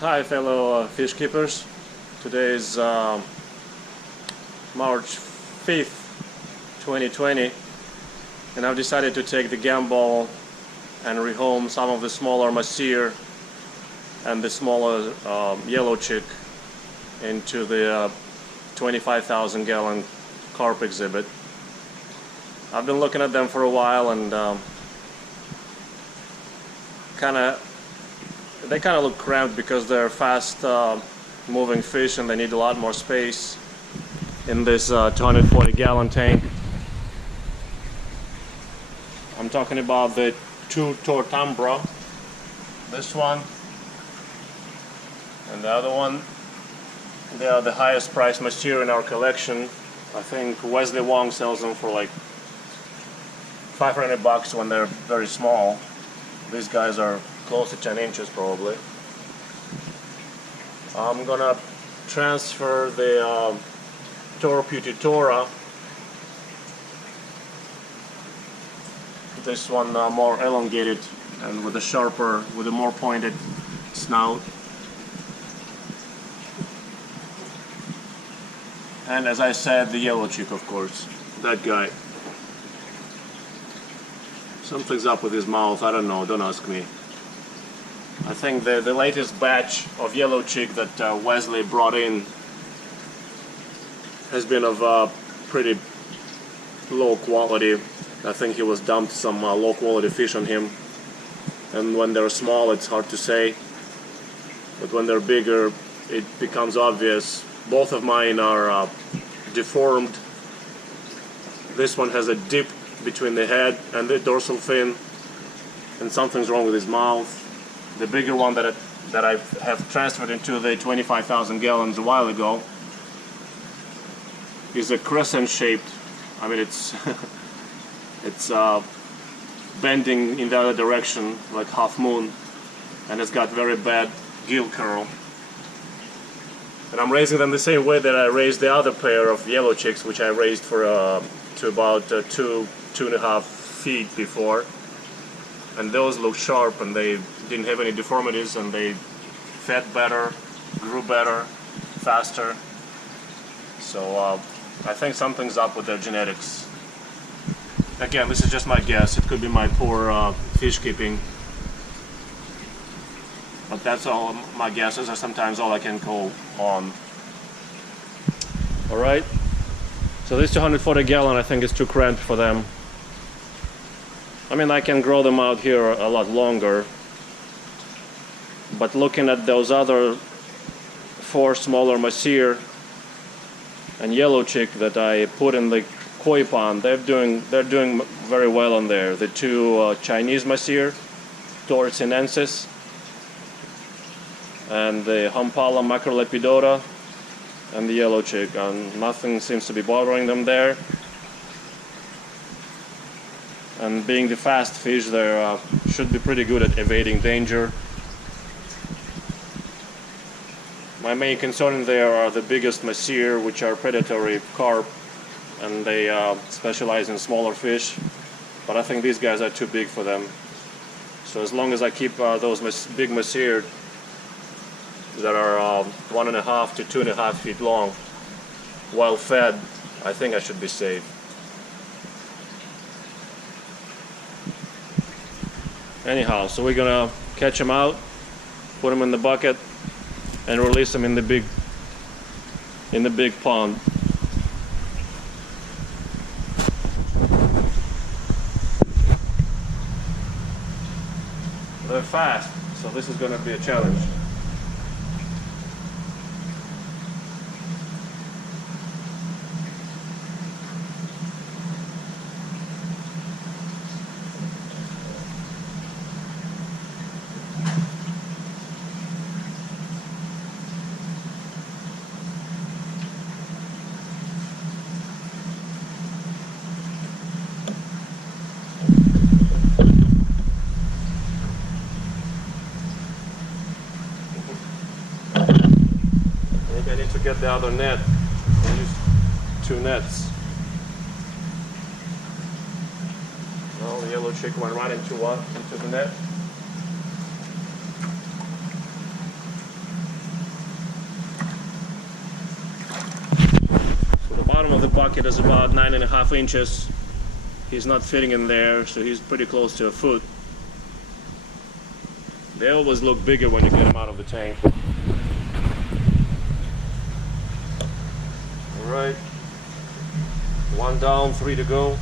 Hi fellow fish keepers. Today is March 5th, 2020, and I've decided to take the gamble and rehome some of the smaller mahseer and the smaller yellowcheek into the 25,000 gallon carp exhibit. I've been looking at them for a while, and they kind of look cramped because they're fast moving fish and they need a lot more space in this 240 gallon tank. I'm talking about the putitora tambra, this one and the other one. They are the highest priced mahseer in our collection. I think Wesley Wong sells them for like $500 when they're very small. These guys are close to 10 inches probably. I'm gonna transfer the putitora, this one more elongated and with a more pointed snout. And as I said, the yellowcheek, of course, that guy. Something's up with his mouth, I don't know, don't ask me. I think the latest batch of yellowcheek that Wesley brought in has been of pretty low quality. I think he was dumped some low quality fish on him, and when they're small it's hard to say, but when they're bigger it becomes obvious. Both of mine are deformed. This one has a dip between the head and the dorsal fin, and something's wrong with his mouth. The bigger one that I have transferred into the 25,000 gallons a while ago is a crescent shaped. I mean, it's it's bending in the other direction like half moon, and it's got very bad gill curl. And I'm raising them the same way that I raised the other pair of yellowcheeks, which I raised for to about 2.5 feet before, and those look sharp and they didn't have any deformities, and they fed better, grew better, faster. So I think something's up with their genetics. Again, this is just my guess. It could be my poor fish keeping, but that's all. My guesses are sometimes all I can go on. Alright, so this 240 gallon I think is too cramped for them. I mean, I can grow them out here a lot longer, but looking at those other 4 smaller mahseer and yellowcheek that I put in the koi pond, they're doing very well on there. The 2 Chinese mahseer, Torsinensis, and the Hampala macrolepidota, and the yellowcheek, and nothing seems to be bothering them there. And being the fast fish, they should be pretty good at evading danger. My main concern there are the biggest mahseer, which are predatory carp, and they specialize in smaller fish, but I think these guys are too big for them. So as long as I keep those big mahseer that are 1.5 to 2.5 feet long, well fed, I think I should be safe. Anyhow, so we're gonna catch them out, put them in the bucket, and release them in the big pond. They're fast, so this is gonna be a challenge. I need to get the other net. I use 2 nets. Well, the yellowcheek went right into the net. bottom of the bucket is about 9.5 inches. He's not fitting in there, so he's pretty close to a foot. They always look bigger when you get them out of the tank. Alright, 1 down, 3 to go.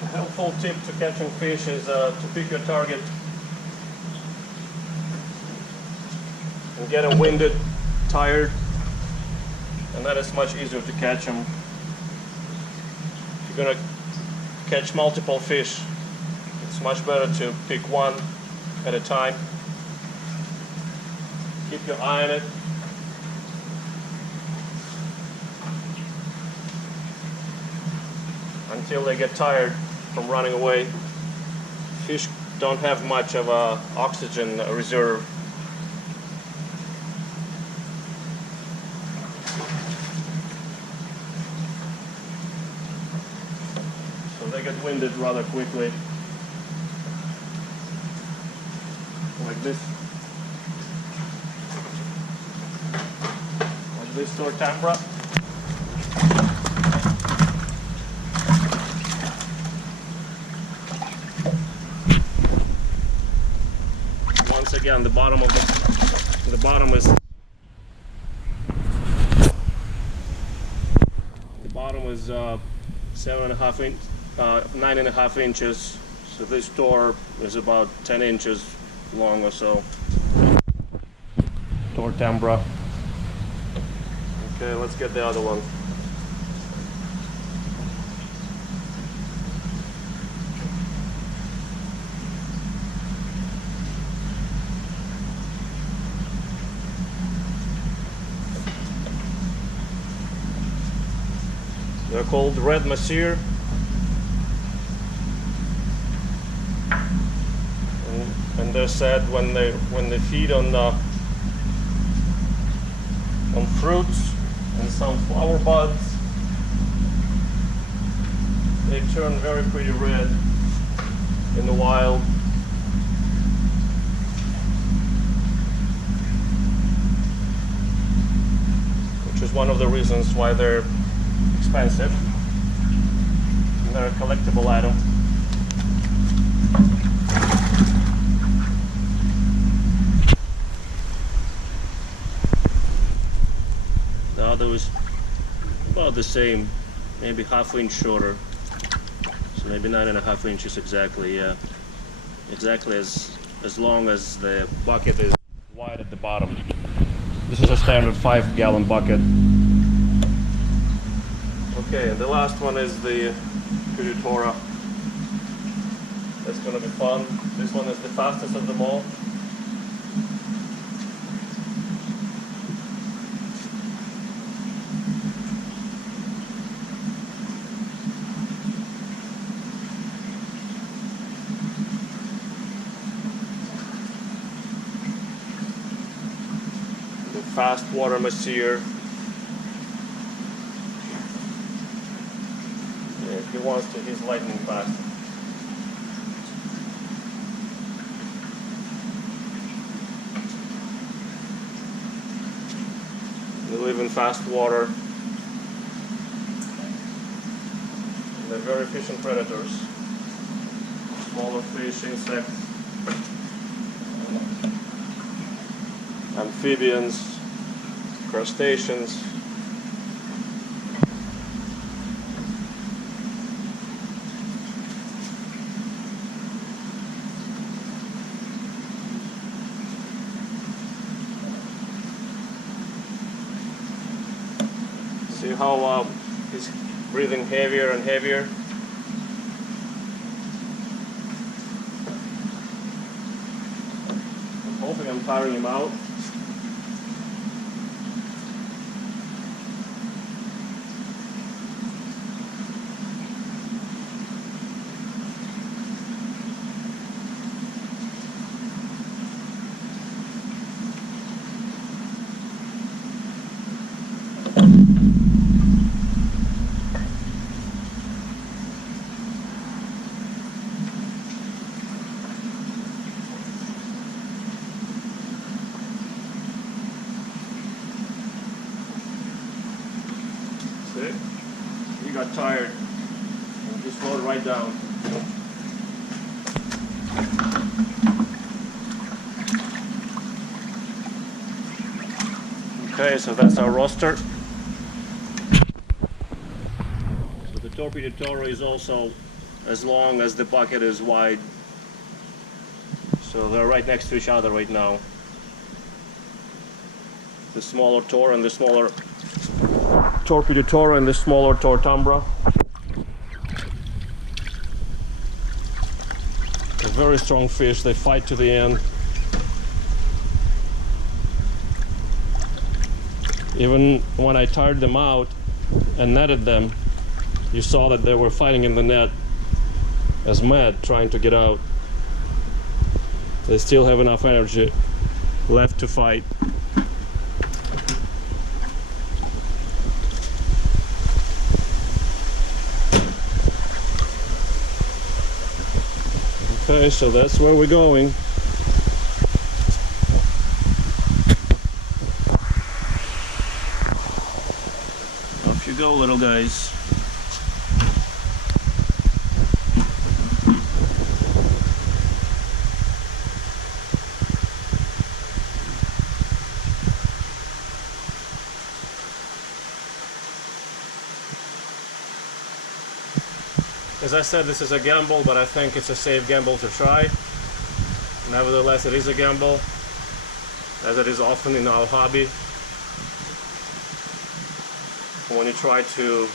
A helpful tip to catching fish is to pick your target and get them winded, tired, and that is much easier to catch them. If you're gonna catch multiple fish, it's much better to pick one at a time. Keep your eye on it. Until they get tired from running away. Fish don't have much of a oxygen reserve. So they get winded rather quickly. Like this. Like this or tambra. Once again, the bottom is 9.5 inches. So this door is about 10 inches long or so. Door tambra. Okay, let's get the other one. They're called red mahseer, and they're said when they feed on fruits and some flower buds, they turn very pretty red in the wild. Which is one of the reasons why they're expensive. And they're a collectible item. The other was about the same, maybe ½ inch shorter. So maybe 9.5 inches exactly, yeah. Exactly as long as the bucket is wide at the bottom. This is a standard 5-gallon bucket. Okay, and the last one is the putitora. That's gonna be fun. This one is the fastest of them all. The fast water mahseer. If he wants to, he's lightning fast. They live in fast water. And they're very efficient predators. Smaller fish, insects, amphibians, crustaceans. See how he's breathing heavier and heavier? I'm tiring him out. He got tired. Just floated right down. Okay, so that's our roster. So the putitora is also as long as the bucket is wide. So they're right next to each other right now. The smaller tor and the smaller putitora and the smaller tambra. A very strong fish, they fight to the end. Even when I tired them out and netted them, you saw that they were fighting in the net as mad, trying to get out. They still have enough energy left to fight. Okay, so that's where we're going. Off you go, little guys. As I said, this is a gamble, but I think it's a safe gamble to try. Nevertheless, it is a gamble, as it is often in our hobby. When you try to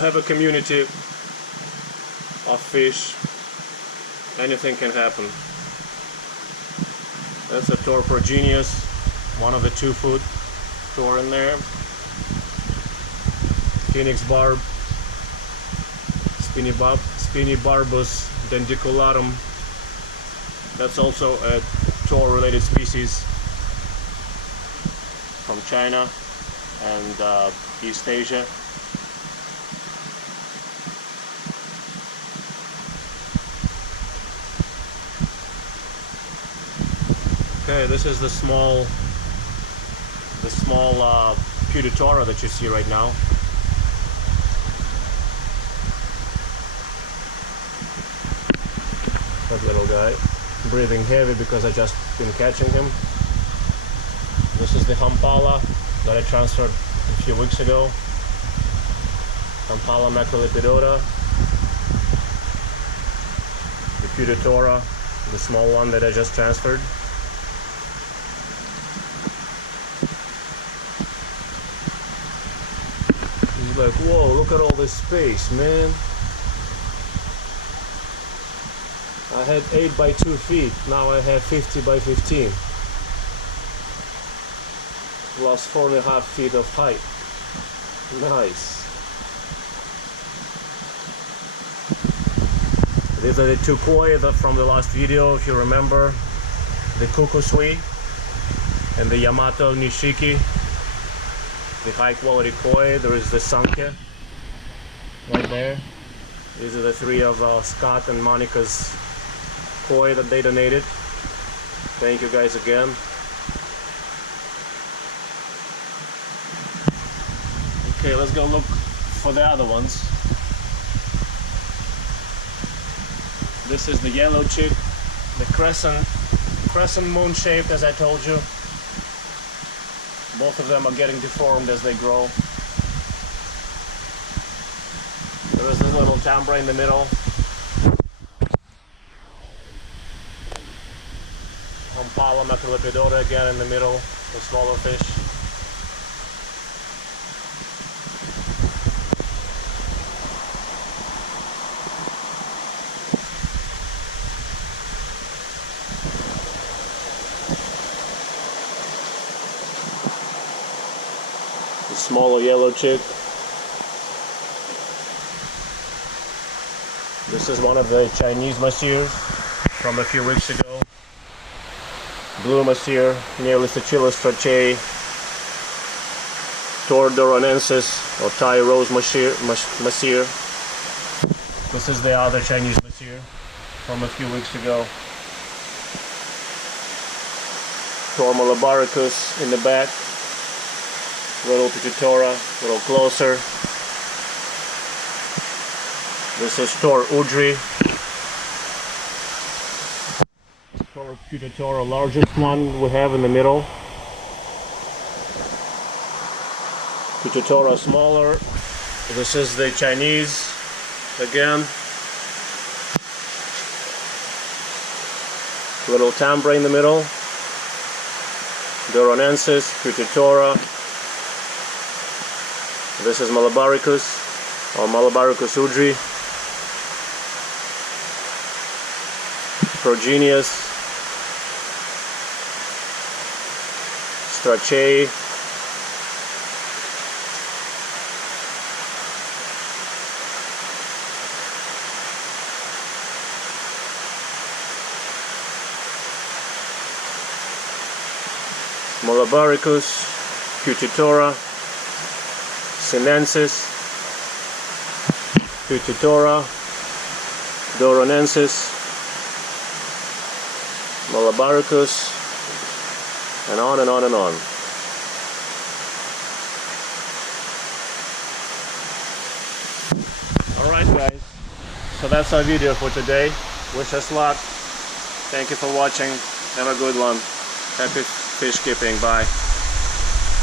have a community of fish, anything can happen. That's a tor progenius, one of the 2-foot tor in there. Phoenix barb. Spinibarbus dendiculatum. That's also a tor-related species from China and East Asia. Okay, this is the small putitora that you see right now. That little guy, breathing heavy because I just been catching him. This is the hampala that I transferred a few weeks ago. Hampala macrolepidota. The putitora, the small one that I just transferred. He's like, whoa, look at all this space, man. I had 8 by 2 feet, now I have 50 by 15. Lost 4.5 feet of height. Nice. These are the 2 koi from the last video, if you remember. The kukusui and the Yamato nishiki. The high quality koi. There is the sanke right there. These are the 3 of Scott and Monica's koi that they donated. Thank you guys again. Okay, let's go look for the other ones. This is the yellowcheek, the crescent moon shaped, as I told you. Both of them are getting deformed as they grow. There is this little tambra in the middle. Hampala macrolepidota again in the middle, the smaller fish. smaller yellowcheek. This is one of the Chinese masirs from a few weeks ago. Blue masir, nearly Strachey, Tordoronensis or Thai rose masir. This is the other Chinese masir from a few weeks ago. Tor malabaricus in the back. Little putitora, a little closer. This is Tor udri. Tor putitora, largest one we have in the middle. Putitora smaller. This is the Chinese again. Little tambra in the middle. Doronensis, putitora. This is malabaricus or malabaricus udri. Progenius, Strachey, malabaricus, putitora, sinensis, putitora, doronensis, malabaricus, and on and on and on. Alright guys, so that's our video for today. Wish us luck. Thank you for watching. Have a good one. Happy fish keeping. Bye.